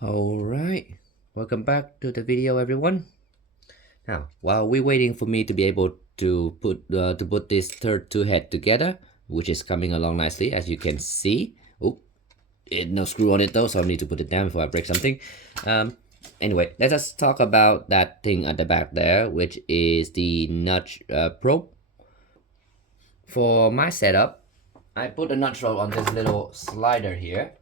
Alright, welcome back to the video everyone. Now, while we're waiting for me to be able to put this third two head together, which is coming along nicely as you can see. Oh, no screw on it though, so I need to put it down before I break something. Anyway, let us talk about that thing at the back there, which is the notch probe. For my setup, I put a notch probe on this little slider here,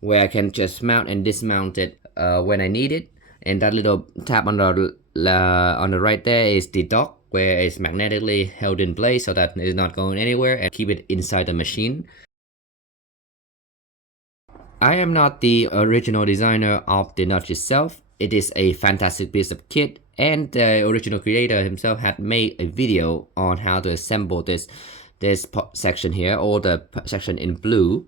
where I can just mount and dismount it when I need it. And that little tab on the right there is the dock, where it's magnetically held in place so that it's not going anywhere and keep it inside the machine. I am not the original designer of the notch itself. It is a fantastic piece of kit, and the original creator himself had made a video on how to assemble this section here, or the section in blue.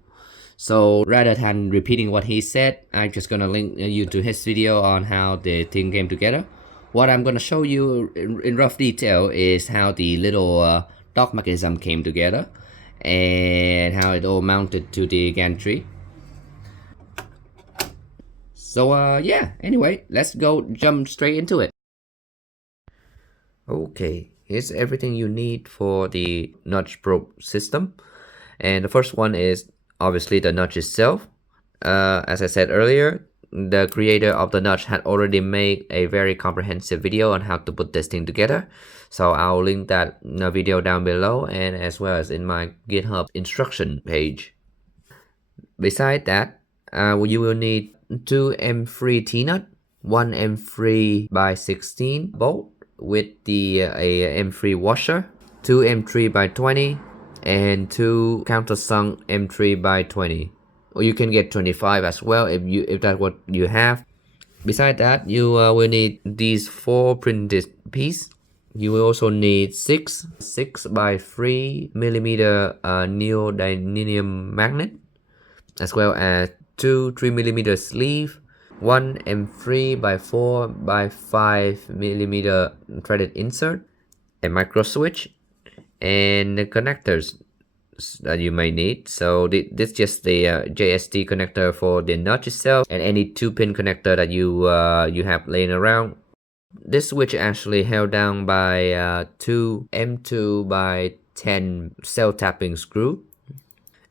So rather than repeating what he said, I'm just gonna link you to his video on how the thing came together. What I'm gonna show you in rough detail is how the little dock mechanism came together and how it all mounted to the gantry. So yeah, anyway, let's go jump straight into it. Okay, here's everything you need for the notch probe system. And the first one is obviously the notch itself. As I said earlier, the creator of the notch had already made a very comprehensive video on how to put this thing together. So I'll link that video down below, and as well as in my GitHub instruction page. Beside that, you will need two M3 T-nut, one M3 by 16 bolt with the M3 washer, two M3 by 20, and two countersunk M3 by 20, or you can get 25 as well if that's what you have. Beside that, you will need these four printed pieces. You will also need six by 3 millimeter neodymium magnet, as well as two 3 millimeter sleeve, one M3 by 4 by 5 millimeter threaded insert, a micro switch, and the connectors that you may need. So this is just the JST connector for the notch itself, and any 2-pin connector that you have laying around. This switch actually held down by two M2 by 10 cell tapping screw,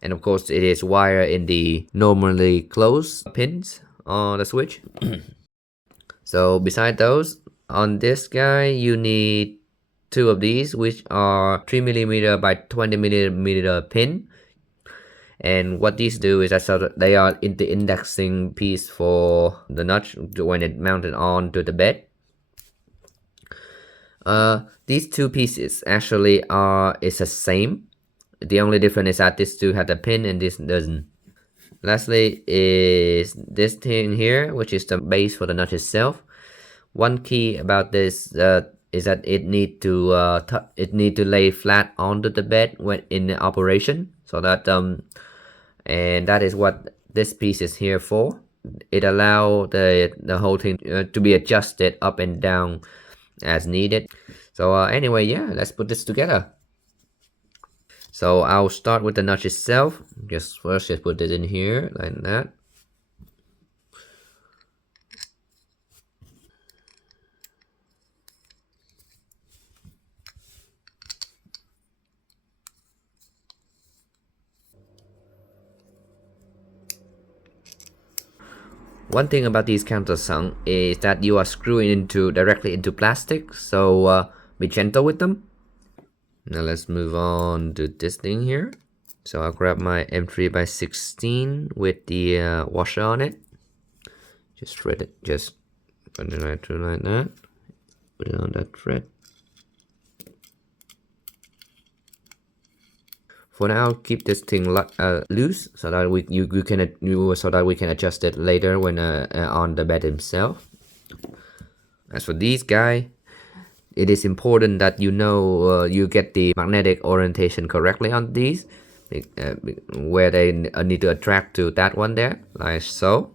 and of course it is wire in the normally closed pins on the switch. So beside those, on this guy you need two of these, which are 3 millimeter by 20 millimeter pin. And what these do is that they are in the indexing piece for the notch when it mounted on to the bed. These two pieces actually is the same. The only difference is that this two had a pin and this doesn't. Lastly is this thing here, which is the base for the notch itself. One key about this is that it need to lay flat onto the bed when in operation, so that and that is what this piece is here for. It allow the whole thing to be adjusted up and down as needed. So anyway, yeah, let's put this together. So I'll start with the notch itself. Just put it in here like that. One thing about these countersunk is that you are screwing directly into plastic, so be gentle with them. Now let's move on to this thing here. So I'll grab my M3 by 16 with the washer on it. Just thread it, just put it right through like that. Put it on that thread. For now, keep this thing loose so that we can adjust it later when on the bed himself. As for these guys, it is important that you get the magnetic orientation correctly on these, where they need to attract to that one there, like so.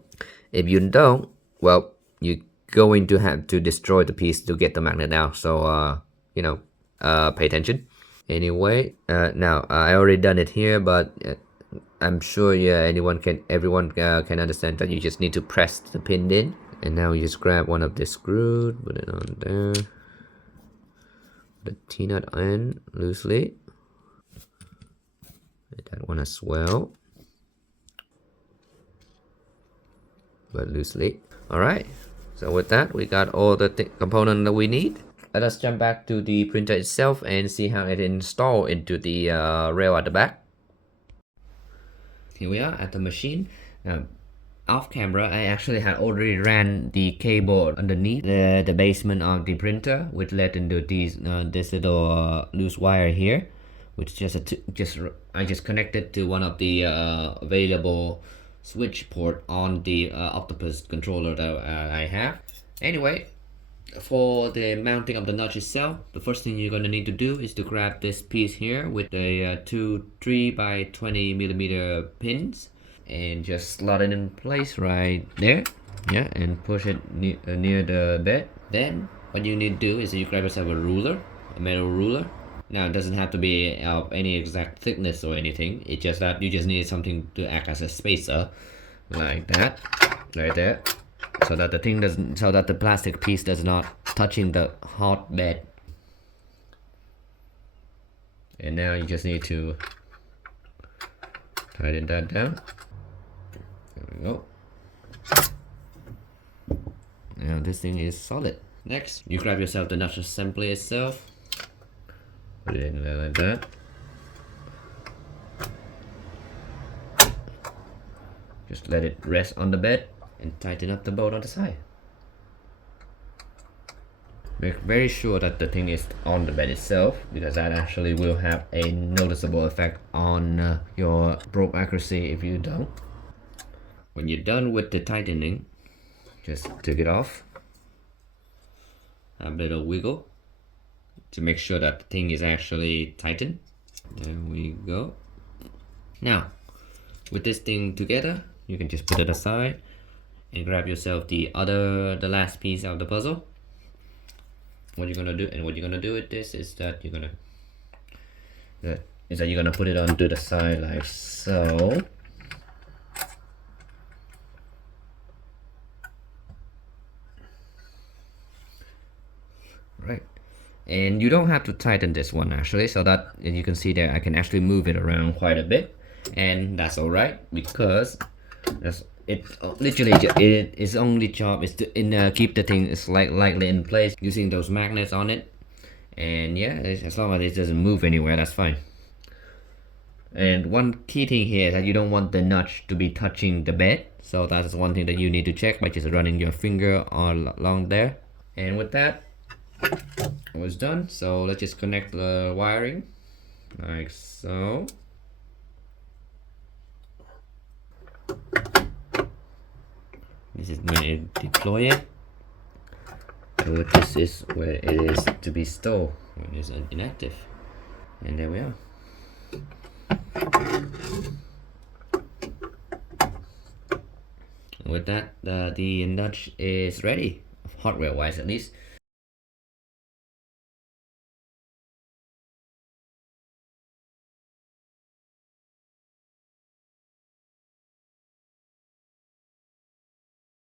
If you don't, well, you're going to have to destroy the piece to get the magnet out. So pay attention. Anyway, now I already done it here, but I'm sure everyone can understand that you just need to press the pin in. And now you just grab one of the screws, put it on there. The T-nut in loosely. That one as well, but loosely. Alright, so with that we got all the components that we need. Let us jump back to the printer itself and see how it installed into the rail at the back. Here we are at the machine. Off camera, I actually had already ran the cable underneath the basement of the printer, which led into this little loose wire here, which I just connected to one of the available switch port on the Octopus controller that I have. Anyway, for the mounting of the notch itself, the first thing you're going to need to do is to grab this piece here with the two 3 by 20 millimeter pins and just slot it in place right there. Yeah, and push it near the bed. Then what you need to do is you grab yourself a ruler, a metal ruler. Now it doesn't have to be of any exact thickness or anything. It's just that you just need something to act as a spacer, like that, right there, so that the plastic piece does not touching the hot bed. And now you just need to tighten that down. There we go. Now this thing is solid. Next, you grab yourself the notch assembly itself. Put it in there like that. Just let it rest on the bed and tighten up the bolt on the side. Make very sure that the thing is on the bed itself, because that actually will have a noticeable effect on your probe accuracy if you don't. When you're done with the tightening, just take it off. Have a little wiggle to make sure that the thing is actually tightened. There we go. Now, with this thing together, you can just put it aside and grab yourself the last piece of the puzzle. What you're gonna do with this is that you're gonna put it onto the side like so. Right, and you don't have to tighten this one actually, so that you can see there I can actually move it around quite a bit, and that's all right, because its only job is to keep the thing lightly in place using those magnets on it. And yeah, as long as it doesn't move anywhere, that's fine. And one key thing here is that you don't want the notch to be touching the bed, so that's one thing that you need to check by just running your finger all along there. And with that, it was done. So let's just connect the wiring like so. This is when it deploy it. So this is where it is to be stored when it's inactive. And there we are. With that, the notch is ready, hardware wise at least.